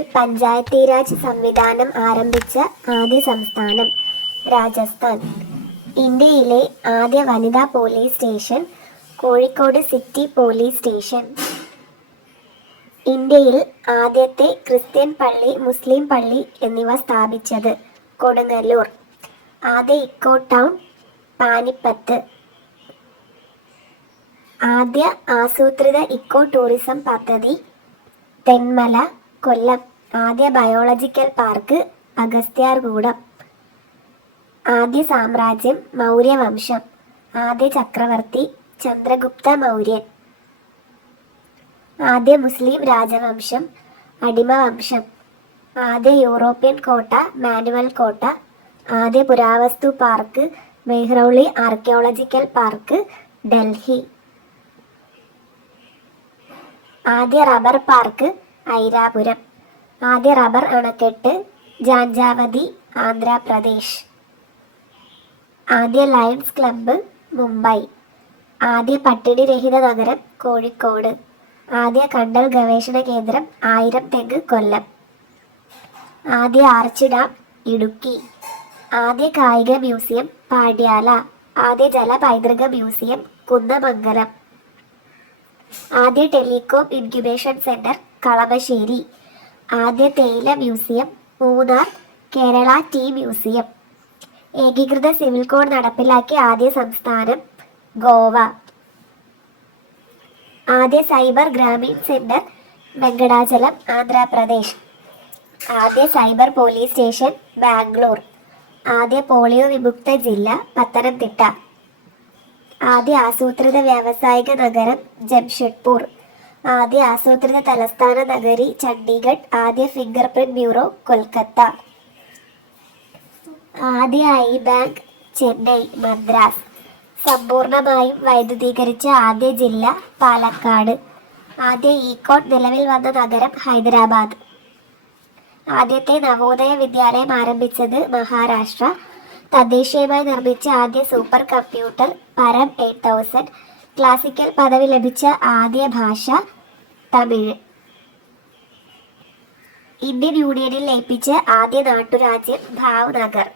ഇന്ത്യയിൽ പഞ്ചായത്തി രാജ് സംവിധാനം ആരംഭിച്ച ആദ്യ സംസ്ഥാനം രാജസ്ഥാൻ. ഇന്ത്യയിലെ ആദ്യ വനിതാ police station Kozhikode city police station. ഇന്ത്യയിൽ ആദ്യത്തെ ക്രിസ്ത്യൻ പള്ളി, മുസ്ലിം പള്ളി എന്നിവ സ്ഥാപിച്ചത് കൊടുങ്ങല്ലൂർ. ആദ്യ ഇക്കോ ടൗൺ പാനിപ്പത്ത്. ആദ്യ ആസൂത്രിത ഇക്കോ ടൂറിസം പദ്ധതി തെന്മല, കൊല്ലം. ആദ്യ ബയോളജിക്കൽ പാർക്ക് അഗസ്ത്യാർകൂടം. ആദ്യ സാമ്രാജ്യം മൗര്യവംശം. ആദ്യ ചക്രവർത്തി ചന്ദ്രഗുപ്ത മൗര്യൻ. ആദ്യ മുസ്ലിം രാജവംശം അടിമവംശം. ആദ്യ യൂറോപ്യൻ കോട്ട മാനുവൽ കോട്ട. ആദ്യ പുരാവസ്തു park Mehrauli archaeological park, Delhi. ആദ്യ റബ്ബർ പാർക്ക് ഐരാപുരം. ആദ്യ റബ്ബർ അണക്കെട്ട് ജാഞ്ചാവതി, ആന്ധ്രാപ്രദേശ്. ആദ്യ ലയൺസ് ക്ലബ്ബ് മുംബൈ. ആദ്യ പട്ടിണി രഹിത നഗരം കോഴിക്കോട്. ആദ്യ കണ്ടൽ ഗവേഷണ കേന്ദ്രം 1000 തെങ്ങ്, കൊല്ലം. ആദ്യ ആർച്ച് ഡാം ഇടുക്കി. ആദ്യ കായിക മ്യൂസിയം പാട്യാല. ആദ്യ ജല പൈതൃക മ്യൂസിയം കുന്നമംഗലം. ആദ്യ ടെലികോം ഇൻക്യുബേഷൻ സെന്റർ കളമശ്ശേരി. ആദ്യ തേയില museum Munnar, Kerala tea museum. ഏകീകൃത സിവിൽ കോഡ് നടപ്പിലാക്കിയ ആദ്യ സംസ്ഥാനം ഗോവ. ആദ്യ സൈബർ ഗ്രാമീൺ സെന്റർ വെങ്കടാചലം, ആന്ധ്രാപ്രദേശ്. ആദ്യ സൈബർ പോലീസ് സ്റ്റേഷൻ ബാംഗ്ലൂർ. ആദ്യ പോളിയോ വിമുക്ത ജില്ല പത്തനംതിട്ട. ആദ്യ ആസൂത്രിത വ്യാവസായിക നഗരം ജംഷഡ്പൂർ. ആദ്യ ആസൂത്രിത തലസ്ഥാന നഗരി ചണ്ഡീഗഡ്. ആദ്യ ഫിംഗർ പ്രിന്റ് ബ്യൂറോ കൊൽക്കത്ത. ആദ്യ ഐ ബാങ്ക് ചെന്നൈ, മദ്രാസ്. സമ്പൂർണമായും വൈദ്യുതീകരിച്ച ആദ്യ ജില്ല പാലക്കാട്. ആദ്യ ഇ-കോട്ട് നിലവിൽ വന്ന നഗരം ഹൈദരാബാദ്. ആദ്യത്തെ നവോദയ വിദ്യാലയം ആരംഭിച്ചത് മഹാരാഷ്ട്ര. തദ്ദേശീയമായി നിർമ്മിച്ച ആദ്യ സൂപ്പർ കമ്പ്യൂട്ടർ പരം 8000. ക്ലാസിക്കൽ പദവി ലഭിച്ച ആദ്യ ഭാഷ തമിഴ്. ഇന്ത്യൻ യൂണിയനിൽ ലയിപ്പിച്ച ആദ്യ നാട്ടുരാജ്യം ഭാവ്നഗർ.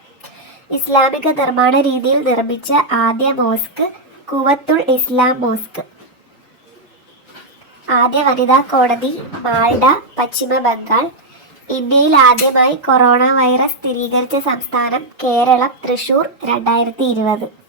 ഇസ്ലാമിക നിർമ്മാണ രീതിയിൽ നിർമ്മിച്ച ആദ്യ മോസ്ക് കുവത്തുൽ ഇസ്ലാം മോസ്ക്. ആദ്യ വനിതാ കോടതി മാൾഡ, പശ്ചിമ ബംഗാൾ. ഇന്ത്യയിൽ ആദ്യമായി കൊറോണ വൈറസ് സ്ഥിരീകരിച്ച സംസ്ഥാനം കേരളം, തൃശൂർ, 2020.